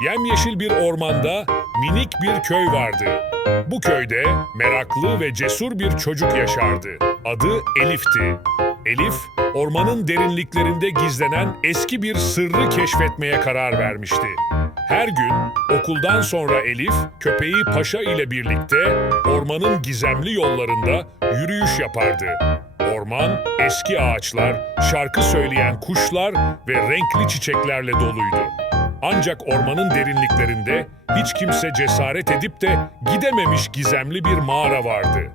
Yemyeşil bir ormanda minik bir köy vardı. Bu köyde meraklı ve cesur bir çocuk yaşardı. Adı Elif'ti. Elif, ormanın derinliklerinde gizlenen eski bir sırrı keşfetmeye karar vermişti. Her gün okuldan sonra Elif, köpeği Paşa ile birlikte ormanın gizemli yollarında yürüyüş yapardı. Orman, eski ağaçlar, şarkı söyleyen kuşlar ve renkli çiçeklerle doluydu. Ancak ormanın derinliklerinde hiç kimse cesaret edip de gidememiş gizemli bir mağara vardı.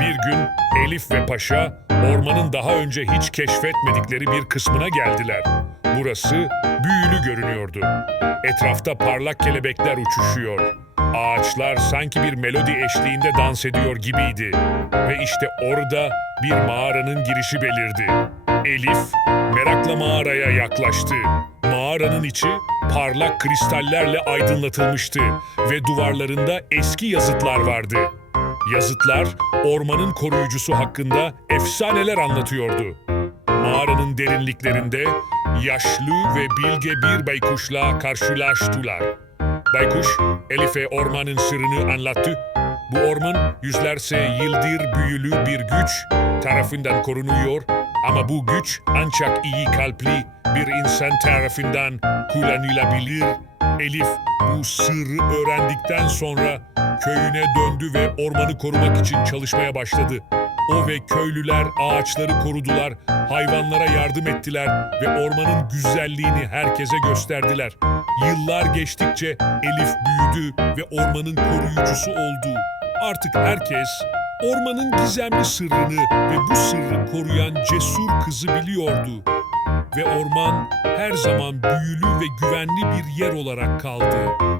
Bir gün Elif ve Paşa ormanın daha önce hiç keşfetmedikleri bir kısmına geldiler. Burası büyülü görünüyordu. Etrafta parlak kelebekler uçuşuyor. Ağaçlar sanki bir melodi eşliğinde dans ediyor gibiydi. Ve işte orada bir mağaranın girişi belirdi. Elif merakla mağaraya yaklaştı. Mağaranın içi parlak kristallerle aydınlatılmıştı ve duvarlarında eski yazıtlar vardı. Yazıtlar ormanın koruyucusu hakkında efsaneler anlatıyordu. Mağaranın derinliklerinde yaşlı ve bilge bir baykuşla karşılaştılar. Baykuş, Elif'e ormanın sırrını anlattı. Bu orman yüzlerce yıldır büyülü bir güç tarafından korunuyor ama bu güç ancak iyi kalpli bir insan tarafından kullanılabilir. Elif bu sırrı öğrendikten sonra köyüne döndü ve ormanı korumak için çalışmaya başladı. O ve köylüler ağaçları korudular, hayvanlara yardım ettiler ve ormanın güzelliğini herkese gösterdiler. Yıllar geçtikçe Elif büyüdü ve ormanın koruyucusu oldu. Artık herkes ormanın gizemli sırrını ve bu sırrı koruyan cesur kızı biliyordu. Ve orman her zaman büyülü ve güvenli bir yer olarak kaldı.